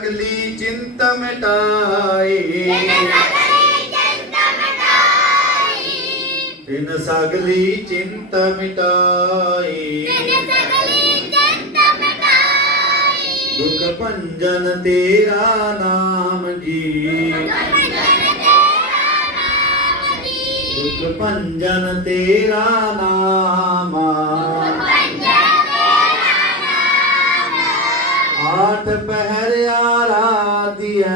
ਸਗਲੀ ਚਿੰਤ ਮਿਟਾਈ। ਤਿਨ ਸਗਲੀ ਚਿੰਤ ਮਿਟਾਈ। ਦੁਖ ਭੰਜਨ ਤੇਰਾ ਨਾਮ ਜੀ। ਦੁਖ ਭੰਜਨ ਤੇਰਾ ਨਾਮ ਆਠ ਪਹਿਰ ਆਰਾਧਿਐ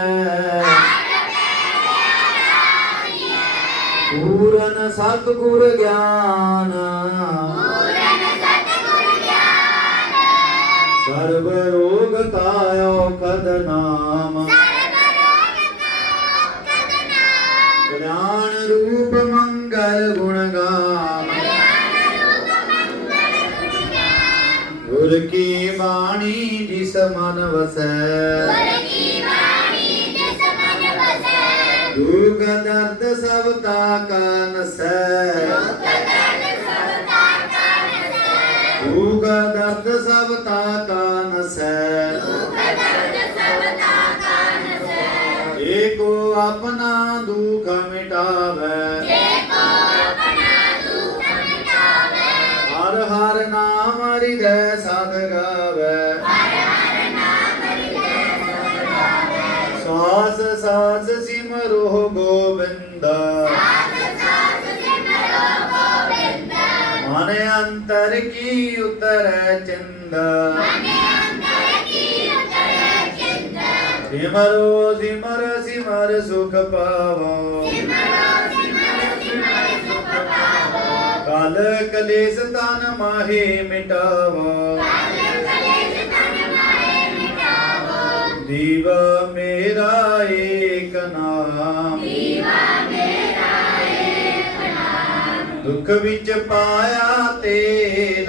ਪੂਰਨ ਸਤਿਗੁਰ ਗਿਆਨ। ਸਰਬ ਰੋਗ ਕਾਇਓ ਕਦ ਨਾਮ। ਕਲਿਆਣ ਰੂਪ ਮੰਗਲ ਗੁਣ ਗਾਮ। ਗੁਰ ਕੀ ਬਾਣੀ ਜਿਸ ਮਨ ਵਸੈ ਦੁਖ ਦਰਦ ਸਭ ਤਾ ਕਾ ਨਸੈ ਦੁਖ ਦਰਦ ਸਭ ਤਾ ਕਾ ਨਸੈ ਏਕੋ ਆਪਣਾ ਦੁਖ ਮਿਟਾਵੈ। ਸਿਮਰੋ ਗੋਬਿੰਦਾ ਮਨ ਅੰਤਰ ਕੀ ਉਤਰੈ ਚੰਦਾ ਸਿਮਰੋ ਸਿਮਰ ਸਿਮਰ ਸੁਖ ਪਾਵੋ ਕਲ ਕਲੇਸ਼ ਤਨ ਮਾਹੇ ਮਿਟਾਵੋ ਦੀਵਾ ਮੇਰਾ ਏਕ ਦੁੱਖ ਵਿੱਚ ਪਾਇਆ ਤੇਲ।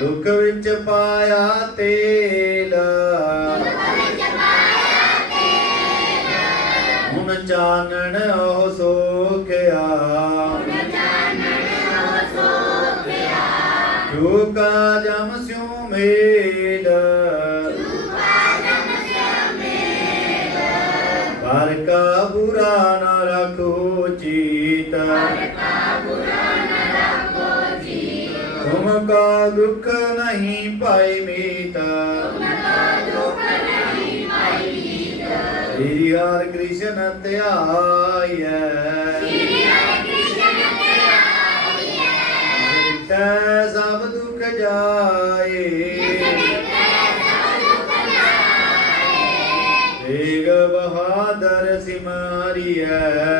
ਦੁੱਖ ਵਿੱਚ ਪਾਇਆ ਤੇਲ। ਹੁਣ ਚਾਨਣ ਉਹ ਸੋਖਿਆ। ਜੋ ਕਾ ਜਮ ਸਿਉ ਮੇ ਤੁਮ ਕਾ ਦੁਖ ਨਹੀਂ ਪਾਈ ਮੀਤ। ਸ੍ਰੀ ਹਰਿ ਕ੍ਰਿਸ਼ਨ ਧਿਆਇਐ ਤੈ ਸਭ ਦੁਖ ਜਾਏ। ਤੇਗ ਬਹਾਦਰ ਸਿਮਾਰੀਐ।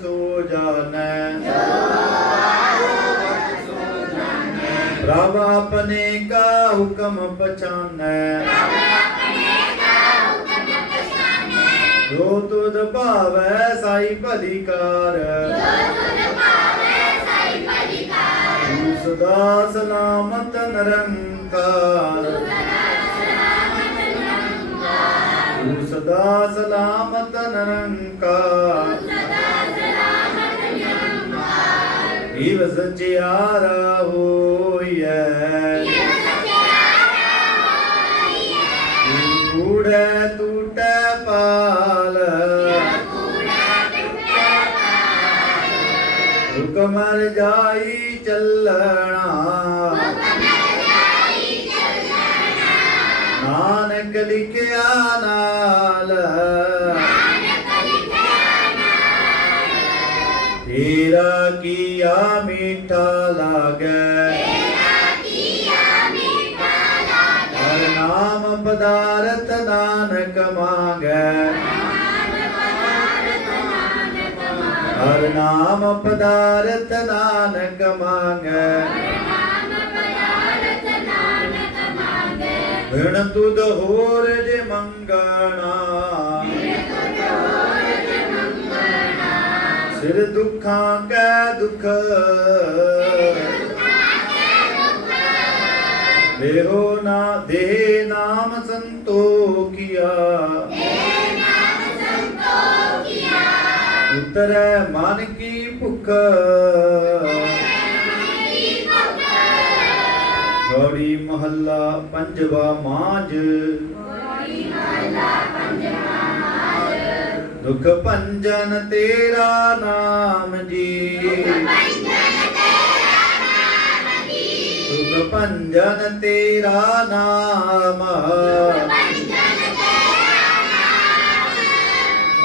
ਹੋਵਤ ਸੋ ਜਾਣੈ ਪ੍ਰਭ ਆਪਣੇ ਕਾ ਹੁਕਮ ਪਛਾਨੈ ਜੋ ਤੁਧ ਭਾਵੈ ਸਾਈ ਭਲੀ ਕਾਰ ਤੂੰ ਸਦਾ ਸਲਾਮਤ ਨਿਰੰਕਾਰ ਤੂੰ ਸਦਾ ਸਲਾਮਤ ਨਿਰੰਕਾਰ ਜੀਵ ਸਚਿਆਰਾ ਹੋਈਐ। ਕੂੜੈ ਟੂਟੈ ਪਾਲ ਹੁਕਮਰ ਜਾਈ ਚੱਲਣਾ। ਨਾਨਕ ਲਿਖਿਆ ਨਾ ਹਰ ਨਾਮ ਪਦਾਰਥ ਨਾਨਕ ਮੰਗੈ। ਬਿਨ ਤੁਧ ਹੋਰ ਜੇ ਮੰਗਣਾ। ਸਿਰ ਦੁੱਖਾਂ ਕੈ ਦੁਖ। ਦੇਹੋ ਨਾ ਦੇ ਨਾਮ ਸੰਤੋਖਿਆ। ਉਤਰੈ ਮਨ ਕੀ ਭੁਖ। ਗੌੜੀ ਮਹੱਲਾ ਪੰਜਵਾ ਮਾਝ। ਦੁਖ ਭੰਜਨ ਤੇਰਾ ਨਾਮ ਜੀ। ਦੁਖ ਭੰਜਨ ਤੇਰਾ ਨਾਮ।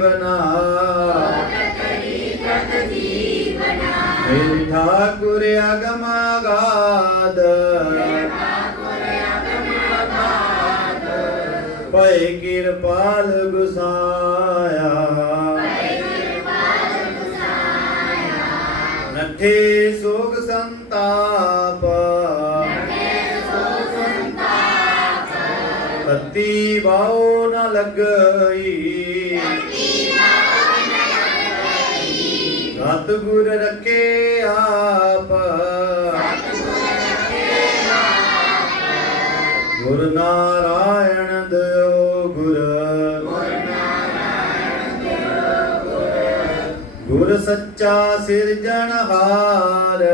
ਜੀਵਨਾ ਮੇਰੀ ਠਾਕੁਰ ਅਗਮ ਅਗਾਧ ਭਏ ਕਿਰਪਾਲ ਗੁਸਾਇਆ ਨਠੇ ਸੋਗ ਸੰਤਾਪ ਤਤੀ ਵਾਉ ਨ ਲਗਈ ਸਤਿਗੁਰ ਰੱਖੇ ਆਪ। ਗੁਰ ਨਾਰਾਇਣ ਦਿਓ ਗੁਰ। ਗੁਰ ਸੱਚਾ ਸਿਰਜਣਹਾਰ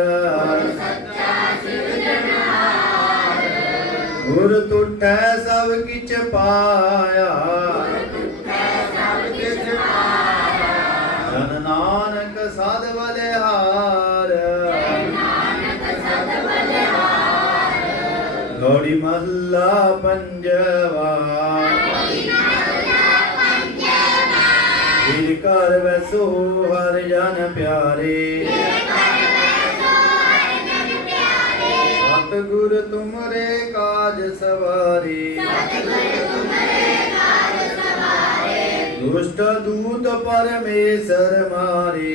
ਗੁਰ ਤੁਠੈ ਸਭ ਕਿਛ ਪਾਇਆ। ਮਹੱਲਾ ਪੰਜਵਾ। ਈਰ ਘਰ ਵਸੋ ਹਰ ਜਨ ਪਿਆਰੇ। ਸਤਿਗੁਰ ਤੁਮਰੇ ਕਾਜ ਸਵਾਰੀ। ਦੁਸ਼ਟ ਦੂਤ ਪਰਮੇਸ਼ਰ ਮਾਰੇ।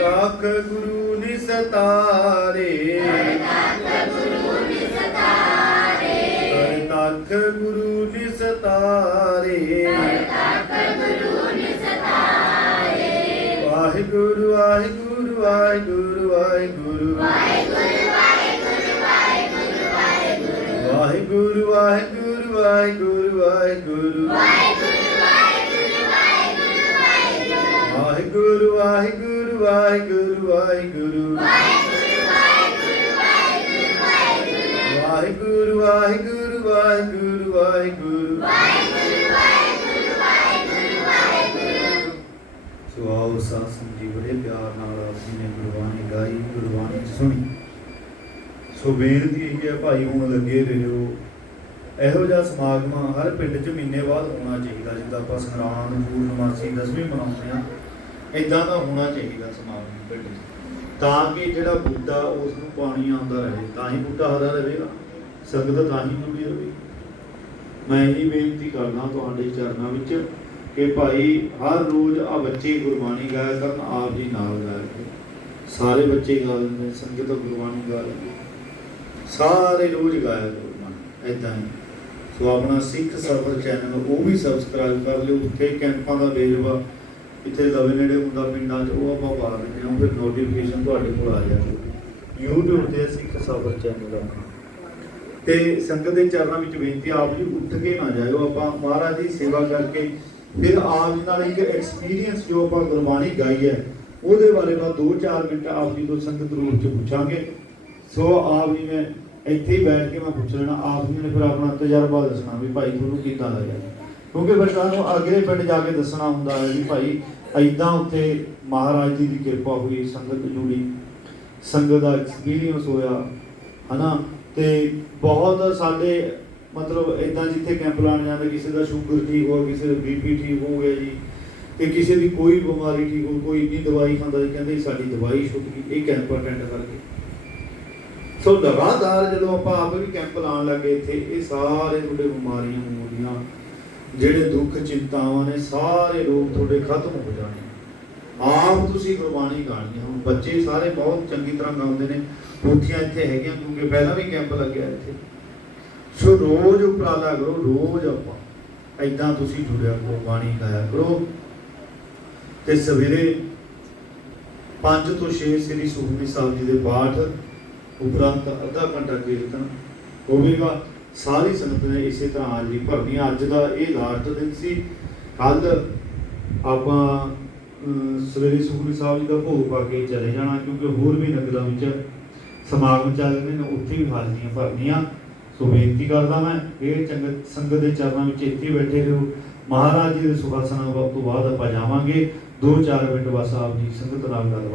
ਕਾਖ ਗੁਰੂ ਨਿਸਤਾਰੇ ਕਰ ਤਖ ਗੁਰੂ ਨਿਸਤਾਰੇ ਵਾਹਿਗੁਰੂ ਵਾਹਿਗੁਰੂ ਵਾਹਿਗੁਰੂ ਵਾਹਿਗੁਰੂ ਵਾਹਿਗੁਰੂ। ਵਾਹਿਗੁਰੂ ਵਾਹਿਗੁਰੂ ਵਾਹਿਗੁਰੂ ਵਾਹਿਗੁਰੂ। ਵਾਹਿਗੁਰੂ ਵਾਹਿਗੁਰੂ ਵਾਹਿਗੁਰੂ ਵਾਹਿਗੁਰੂ ਵਾਹਿਗੁਰੂ ਵਾਹਿਗੁਰੂ ਵਾਹਿਗੁਰੂ ਸੋ ਆਓ ਸਾਧ ਜੀ ਬੜੇ ਪਿਆਰ ਨਾਲ ਆਪਣੀ ਨੇ ਗੁਰਬਾਣੀ ਗਾਈ ਗੁਰਬਾਣੀ ਸੁਣੀ ਸੋ ਬੇਨਤੀ ਇਹ ਹੈ ਭਾਈ ਹੁਣ ਲੱਗੇ ਰਹੋ ਇਹੋ ਜਿਹਾ ਸਮਾਗਮ ਹਰ ਪਿੰਡ 'ਚ ਮਹੀਨੇ ਬਾਅਦ ਹੋਣਾ ਚਾਹੀਦਾ ਜਿੱਦਾਂ ਆਪਾਂ ਸੰਗਰਾਂਦ ਪੂਰਨਮਾਸੀ ਦਸਵੀਂ ਮਨਾਉਂਦੇ ਆ। ਇਦਾਂ ਦਾ ਹੋਣਾ ਚਾਹੀਦਾ ਸਮਾਗਮ ਪਿੰਡ ਤਾਂ। ਕਿ ਜਿਹੜਾ ਬੁੱਢਾ ਉਸ ਨੂੰ ਪਾਣੀ ਆਉਂਦਾ ਰਹੇ, ਤਾਂ ਹੀ ਬੁੱਢਾ ਹਰਾ ਰਹੇਗਾ, ਸੰਗਤ ਤਾਂ ਹੀ ਜੁੜੀ ਰਹੇਗੀ ਮੈਂ ਇਹ ਬੇਨਤੀ ਕਰਦਾ ਤੁਹਾਡੇ ਚਰਨਾਂ ਵਿੱਚ ਕਿ ਭਾਈ ਹਰ ਰੋਜ਼ ਆ ਬੱਚੇ ਗੁਰਬਾਣੀ ਗਾਇਆ ਕਰਨ, ਆਪ ਜੀ ਨਾਲ ਗਾਇਆ ਕਰੋ। ਸਾਰੇ ਬੱਚੇ ਗਾ ਲੈਂਦੇ ਸੰਗਤ ਗੁਰਬਾਣੀ ਗਾ ਲੈਂਦੇ ਸਾਰੇ ਰੋਜ਼ ਗਾਇਆ ਗੁਰਬਾਣੀ ਮਨ ਹੀ। ਸੋ ਆਪਣਾ ਸਿੱਖ ਸਫਰ ਚੈਨਲ ਉਹ ਵੀ ਸਬਸਕ੍ਰਾਈਬ ਕਰ ਲਿਓ, ਉੱਥੇ ਕੈਂਪਾਂ ਦਾ ਵੇਰਵਾ ਇੱਥੇ ਲਵੇ ਨੇੜੇ ਹੁੰਦਾ ਪਿੰਡਾਂ 'ਚ, ਉਹ ਆਪਾਂ ਪਾ ਦਿੰਦੇ ਹਾਂ, ਫਿਰ ਨੋਟੀਫਿਕੇਸ਼ਨ ਤੁਹਾਡੇ ਕੋਲ ਆ ਜਾਊਗੀ YouTube ਤੇ ਸਿੱਖ ਸਫਰ ਚੈਨਲ ਦਾ ਤੇ ਸੰਗਤ ਦੇ ਚਰਨਾਂ ਵਿੱਚ ਬੇਨਤੀ ਆਪ ਜੀ ਉੱਠ ਕੇ ਨਾ ਜਾਇਓ। ਆਪਾਂ ਮਹਾਰਾਜ ਦੀ ਸੇਵਾ ਕਰਕੇ, ਫਿਰ ਆਪ ਜੀ ਨਾਲ ਇੱਕ ਐਕਸਪੀਰੀਅੰਸ ਜੋ ਆਪਾਂ ਗੁਰਬਾਣੀ ਗਾਈ ਹੈ, ਉਹਦੇ ਬਾਰੇ ਬਾਅਦ 2-4 ਮਿੰਟ ਆਪ ਜੀ ਤੋਂ ਸੰਗਤ ਰੂਪ ਚ ਪੁੱਛਾਂਗੇ। ਸੋ ਆਪ ਜੀ ਨੇ ਇੱਥੇ ਹੀ ਬੈਠ ਕੇ ਮੈਂ ਪੁੱਛ ਲੈਣਾ, ਆਪ ਜੀ ਨੇ ਫਿਰ ਆਪਣਾ ਤਜਰਬਾ ਦੱਸਣਾ ਵੀ ਭਾਈ ਤੁਹਾਨੂੰ ਕਿੱਦਾਂ ਲੱਗਿਆ? ਕਿਉਂਕਿ ਫਿਰ ਨੂੰ ਅਗਲੇ ਪਿੰਡ ਜਾ ਕੇ ਦੱਸਣਾ ਹੁੰਦਾ ਹੈ ਵੀ ਭਾਈ ਐਦਾਂ ਉੱਥੇ ਮਹਾਰਾਜ ਜੀ ਦੀ ਕਿਰਪਾ ਹੋਈ, ਸੰਗਤ ਜੁੜੀ, ਸੰਗਤ ਦਾ ਐਕਸਪੀਰੀਅੰਸ ਹੋਇਆ, ਹਨਾ? ਤੇ ਬਹੁਤ ਸਾਡੇ ਮਤਲਬ ਇਦਾਂ ਜਿੱਥੇ ਕੈਂਪ ਲਾਣ ਜਾਂਦੇ, ਕਿਸੇ ਦਾ ਸ਼ੂਗਰ ਠੀਕ ਹੋ ਕਿਸੇ ਦਾ ਬੀਪੀ ਠੀਕ ਹੋ ਗਿਆ ਜੀ, ਤੇ ਕਿਸੇ ਦੀ ਕੋਈ ਬਿਮਾਰੀ ਠੀਕ ਹੋ ਕੋਈ ਇੰਨੀ ਦਵਾਈ ਖਾਂਦਾ ਜੀ, ਕਹਿੰਦੇ ਸਾਡੀ ਦਵਾਈ ਛੁੱਟ ਗਈ, ਇਹ ਕੈਂਪ ਅਟੈਂਡ ਕਰਕੇ। ਸੋ ਲਗਾਤਾਰ ਜਦੋਂ ਆਪਾਂ ਆਪ ਵੀ ਕੈਂਪ ਲਾਣ ਲੱਗੇ ਇੱਥੇ, ਇਹ ਸਾਰੇ ਤੁਹਾਡੇ ਬਿਮਾਰੀਆਂ ਮੂਲੀਆਂ ਜਿਹੜੇ ਦੁੱਖ ਚਿੰਤਾਵਾਂ ਨੇ ਸਾਰੇ ਰੋਗ ਤੁਹਾਡੇ ਖਤਮ ਹੋ ਜਾਣੇ। ਆਪ ਤੁਸੀਂ ਗੁਰਬਾਣੀ ਗਾਣੀ ਹੁਣ ਬੱਚੇ ਸਾਰੇ ਬਹੁਤ ਚੰਗੀ ਤਰ੍ਹਾਂ ਗਾਉਂਦੇ ਨੇ। ਪੋਥੀਆਂ ਇੱਥੇ ਹੈਗੀਆਂ, ਕਿਉਂਕਿ ਪਹਿਲਾਂ ਵੀ ਕੈਂਪ ਲੱਗਿਆ ਇੱਥੇ। ਸੋ ਰੋਜ਼ ਉਪਰਾਲਾ ਕਰੋ, ਰੋਜ਼ ਆਪਾਂ ਐਦਾਂ ਤੁਸੀਂ ਜੁੜਿਆ ਕਰੋ ਬਾਣੀ ਗਾਇਆ ਕਰੋ। ਤੇ ਸਵੇਰੇ 5 ਤੋਂ 6 ਸ੍ਰੀ ਸੁਖਮਨੀ ਸਾਹਿਬ ਜੀ ਦੇ ਪਾਠ, ਉਪਰੰਤ ਅੱਧਾ ਘੰਟਾ ਕੀਰਤਨ ਹੋਵੇਗਾ ਸਾਰੀ ਸੰਗਤ ਨੇ ਇਸੇ ਤਰ੍ਹਾਂ ਹਾਜ਼ਰੀ ਭਰਨੀ ਅੱਜ ਦਾ ਇਹ ਲਾਸਟ ਦਿਨ ਸੀ। ਕੱਲ ਆਪਾਂ ਸਵੇਰੇ ਸੁਖਮਨੀ ਸਾਹਿਬ ਜੀ ਦਾ ਭੋਗ ਪਾ ਕੇ ਚਲੇ ਜਾਣਾ, ਕਿਉਂਕਿ ਹੋਰ ਵੀ ਨਗਰਾਂ ਵਿੱਚ ਸਮਾਗਮ ਚੱਲ ਰਹੇ ਨੇ, ਉੱਥੇ ਵੀ ਹਾਜ਼ਰੀਆਂ ਭਰਨੀਆਂ। ਸੋ ਬੇਨਤੀ ਕਰਦਾ ਮੈਂ, ਇਹ ਚੰਗਤ ਸੰਗਤ ਦੇ ਚਰਨਾਂ ਵਿੱਚ ਇੱਥੇ ਬੈਠੇ ਰਹੋ। ਮਹਾਰਾਜ ਜੀ ਦੇ ਸੁਖਾਸਨਾਂ ਤੋਂ ਬਾਅਦ ਆਪਾਂ ਜਾਵਾਂਗੇ। 2-4 ਮਿੰਟ ਬਸ ਆਪ ਜੀ ਸੰਗਤ ਨਾਲ ਗੱਲਬਾਤ